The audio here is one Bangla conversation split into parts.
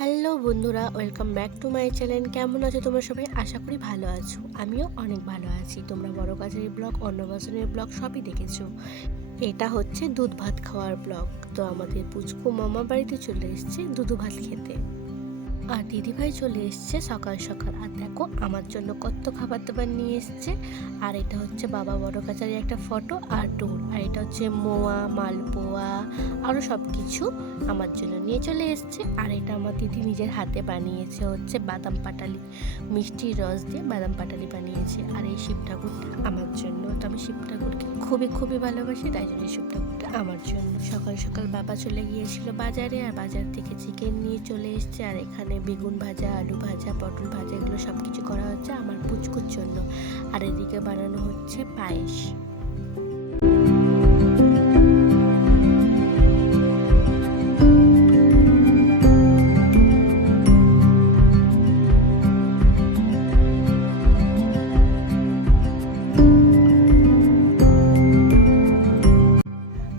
হ্যালো বন্ধুরা, welcome back to my channel. কেমন আছো তোমরা সবাই? আশা করি ভালো আছো। আমিও অনেক ভালো আছি। তোমরা বড় কাছারি ব্লগ, অন্নপ্রাশনের ব্লগ সবই দেখেছো। এটা হচ্ছে দুধ ভাত খাওয়ার ব্লগ। তো আমাদের পুচকু মামা বাড়িতে চলে এসেছে দুধ ভাত খেতে, আর দিদিভাই চলে এসছে সকাল সকাল। আর দেখো আমার জন্য কত খাবার দাবার নিয়ে এসছে। আর এটা হচ্ছে বাবা বড় কাচারির একটা ফটো আর ডোর। আর এটা হচ্ছে মোয়া, মালপোয়া, আরও সব কিছু আমার জন্য নিয়ে চলে এসছে। আর এটা আমার দিদি নিজের হাতে বানিয়েছে, হচ্ছে বাদাম পাটালি, মিষ্টির রস দিয়ে বাদাম পাটালি বানিয়েছে। আর এই শিব ঠাকুরটা আমার জন্য। তো আমি শিব ঠাকুরকে খুবই খুবই ভালোবাসি, তাই জন্য শিব ঠাকুরটা আমার জন্য। সকাল সকাল বাবা চলে গিয়েছিল বাজারে, আর বাজার থেকে চিকেন নিয়ে চলে এসছে। আর এখানে বেগুন ভাজা, আলু ভাজা, পটল ভাজা, এগুলো সব কিছু করা হচ্ছে আমার পুচকুর জন্য। আর এদিকে বানানো হচ্ছে পায়েস।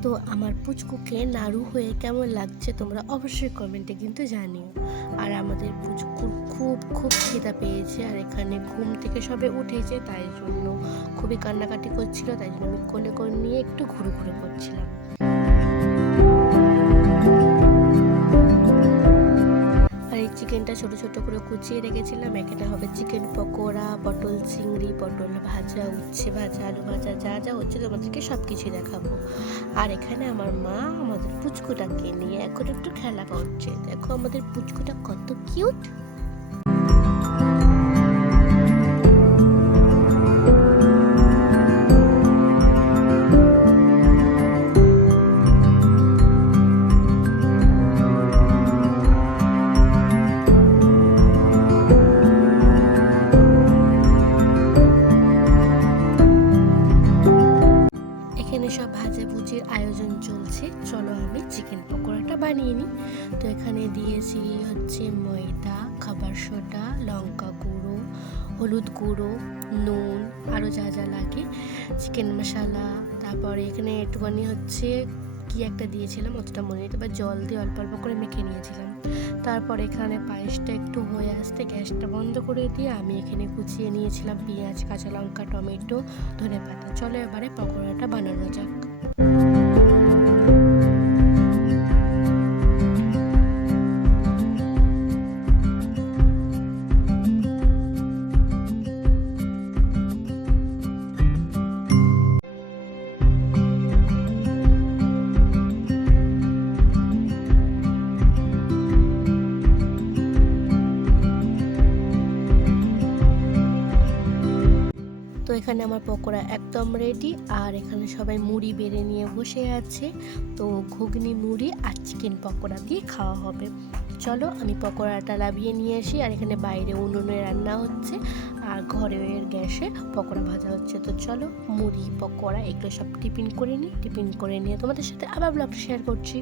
তো আমার পুচকুকে নাড়ু হয়ে কেমন লাগছে তোমরা অবশ্যই কমেন্টে কিন্তু জানিও। আর আমাদের পুচকুর খুব খুব খিদা পেয়েছে, আর এখানে ঘুম থেকে সবে উঠেছে, তাই জন্য খুবই কান্নাকাটি করছিল। তাই জন্য আমি কোলে করে নিয়ে একটু ঘুরে ঘুরে করছিলাম। আর এই চিকেনটা ছোট ছোট করে কুচিয়ে রেখেছিলাম। এখানে হবে চিকেন পকোড়া, পটল চিংড়ি, পটল ভাজা, উচ্ছে ভাজা, আলু ভাজা, যা যা হচ্ছে তোমাদেরকে সব কিছুই দেখাবো। আর এখানে আমার মা আমাদের পুচকুটাকে নিয়ে এখন একটু খেলা করছে। দেখো আমাদের পুচকুটা কত কিউট। এখানে সব ভাজাভুজির আয়োজন চলছে। চলো আমি চিকেন পকোড়াটা বানিয়ে নিই। তো এখানে দিয়েছি হচ্ছে ময়দা, খাবার সোডা, লঙ্কা গুঁড়ো, হলুদ গুঁড়ো, নুন, আরও যা যা লাগে, চিকেন মশলা। তারপরে এখানে একটুখানি হচ্ছে কি একটা দিয়েছিলাম, অতটা মনে নেই, তারপর জল দিয়ে অল্প অল্প করে মেখে নিয়েছিলাম। তারপর এখানে পায়েসটা একটু হয়ে আসতে গ্যাসটা বন্ধ করে দিয়ে আমি এখানে কুচিয়ে নিয়েছিলাম পেঁয়াজ, কাঁচা লঙ্কা, টমেটো, ধনেপাতা। চলো এবারে পকোড়াটা বানানো যাক। তো এখানে আমার পকোড়া একদম রেডি। আর এখানে সবাই মুড়ি বেড়ে নিয়ে বসে আছে। তো ঘুগনি, মুড়ি আর চিকেন পকোড়া দিয়ে খাওয়া হবে। চলো আমি পকোড়াটা লাভিয়ে নিয়ে আসি। আর এখানে বাইরে উনুনে রান্না হচ্ছে, আর ঘরের গ্যাসে পকোড়া ভাজা হচ্ছে। তো চলো মুড়ি, পকোড়া এগুলো সব টিফিন করে নিই। টিফিন করে নিয়ে তোমাদের সাথে আবার ব্লগটা শেয়ার করছি।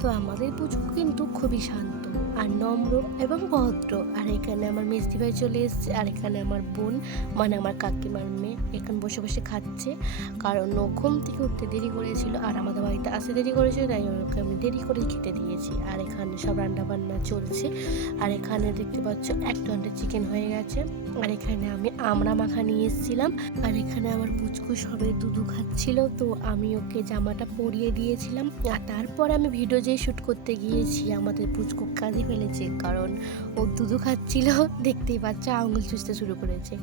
তো আমাদের পুচকু কিন্তু খুবই শান্ত আর নম্র এবং ভদ্র। আর এখানে আমার মেজদি ভাই চলে এসেছে। আর এখানে আমার বোন, মানে আমার কাকিমার মেয়ে, এখানে বসে বসে খাচ্ছে, কারণ ও ঘুম থেকে উঠতে দেরি করেছিল আর আমাদের বাড়িতে আসতে দেরি করেছিল, তাই ওকে আমি দেরি করে খেতে দিয়েছি। আর এখানে সব রান্না বান্না চলছে। আর এখানে দেখতে পাচ্ছ এক টন্ডে চিকেন হয়ে গেছে। আর এখানে আমি আমড়া মাখা নিয়ে এসেছিলাম। আর এখানে আমার পুচকু সবে দুধু খাচ্ছিল, তো আমি ওকে জামাটা পরিয়ে দিয়েছিলাম। আর তারপর আমি ভিডিও যে শ্যুট করতে গিয়েছি, আমাদের পুচকু কাঁদে ফেলেছে, কারণ ও দুধু খাচ্ছিল। দেখতেই পাচ্ছ আঙুল চুষতে শুরু করেছে।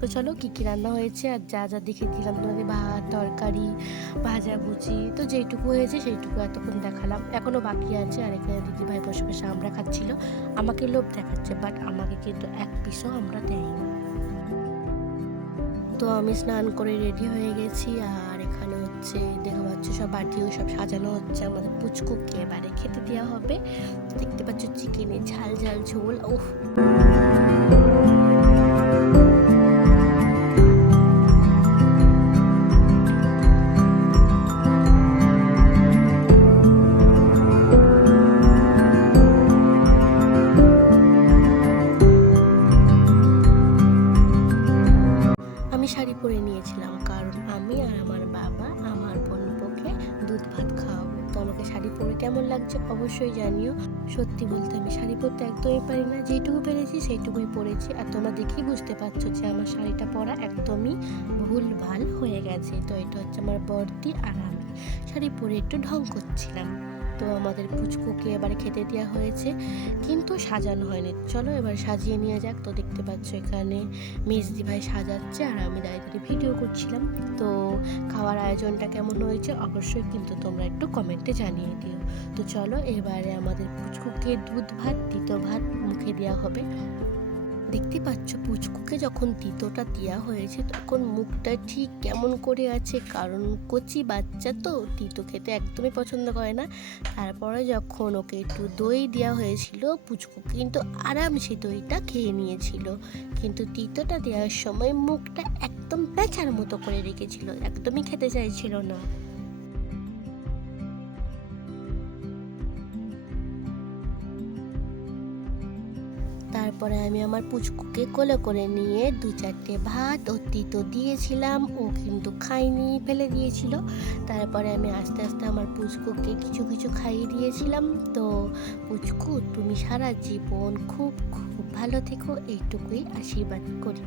তো চলো কী কী রান্না হয়েছে আর যা যা দেখে দিলাম তোমাদের, ভাত, তরকারি, ভাজাভুজি, তো যেইটুকু হয়েছে সেইটুকু এতক্ষণ দেখালাম, এখনও বাকি আছে। আর এখানে দিদিভাই বসে বসে আমরা খাচ্ছিল, আমাকে লোভ দেখাচ্ছে, বাট আমাকে কিন্তু এক পিসও আমরা দেয়নি। তো আমি স্নান করে রেডি হয়ে গেছি। আর এখানে হচ্ছে দেখা পাচ্ছ সব বাটিও সব সাজানো হচ্ছে। আমাদের পুচকুকে এবারে খেতে দেওয়া হবে। দেখতে পাচ্ছ চিকেনের ঝাল ঝাল ঝোল। ওহ, আমি শাড়ি পরে নিয়েছিলাম, কারণ আমি আর আমার বাবা আমার বোনপোকে দুধ ভাত খাওয়াবো। তো আমাকে শাড়ি পরে কেমন লাগছে অবশ্যই জানিও। সত্যি বলতে আমি শাড়ি পরতে একদমই পারি না, যেটুকু পেরেছি সেইটুকুই পরেছি। আর তোমরা দেখেই বুঝতে পারছো যে আমার শাড়িটা পরা একদমই ভুলভাল হয়ে গেছে। তো এটা হচ্ছে আমার বড়দি আর আমি শাড়ি পরে একটু ঢং করছিলাম। তো আমাদের পুচকুকে এবার খেতে দেওয়া হয়েছে, কিন্তু সাজানো হয়নি। চলো এবার সাজিয়ে নিয়ে যাক। তো দেখতে পাচ্ছ এখানে মেজদি ভাই সাজাচ্ছে আর আমি দাঁড়িয়ে দাঁড়িয়ে ভিডিও করছিলাম। তো খাওয়ার আয়োজনটা কেমন হয়েছে অবশ্যই কিন্তু তোমরা একটু কমেন্টে জানিয়ে দিও। তো চলো এবারে আমাদের পুচকুকে দুধ ভাত, তিতো ভাত মুখে দেওয়া হবে। দেখতে পাচ্ছ পুচকুকে যখন তিতোটা দেওয়া হয়েছে তখন মুখটা ঠিক কেমন করে আছে, কারণ কচি বাচ্চা তো তিতো খেতে একদমই পছন্দ করে না। তারপরে যখন ওকে একটু দই দেওয়া হয়েছিল পুচকু কিন্তু আরামসে দইটা খেয়ে নিয়েছিল, কিন্তু তিতোটা দেওয়ার সময় মুখটা একদম পেঁচার মতো করে রেখেছিল, একদমই খেতে চাইছিল না। তারপরে আমি আমার পুচকুকে কোলে করে নিয়ে 2-4টে ভাত ও তিতো দিয়েছিলাম, ও কিন্তু খায়নি, ফেলে দিয়েছিল। তারপরে আমি আস্তে আস্তে আমার পুচকুকে কিছু কিছু খাইয়ে দিয়েছিলাম। তো পুচকু তুমি সারা জীবন খুব খুব ভালো থেকো, এইটুকুই আশীর্বাদ করি।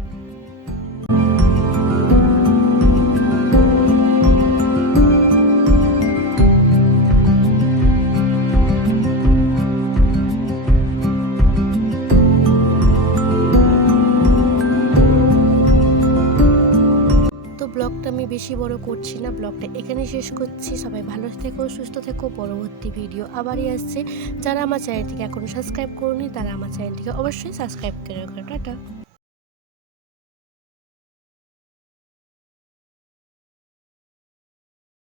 তো ব্লগটা আমি বেশি বড় করছি না, ব্লগটা এখানে শেষ করছি। সবাই ভালো থেকো, সুস্থ থেকো। পরবর্তী ভিডিও আবারই আসছে। যারা আমার চ্যানেলটিকে এখনো সাবস্ক্রাইব করোনি তারা আমার চ্যানেলটিকে অবশ্যই সাবস্ক্রাইব করে রাখো। টাটা।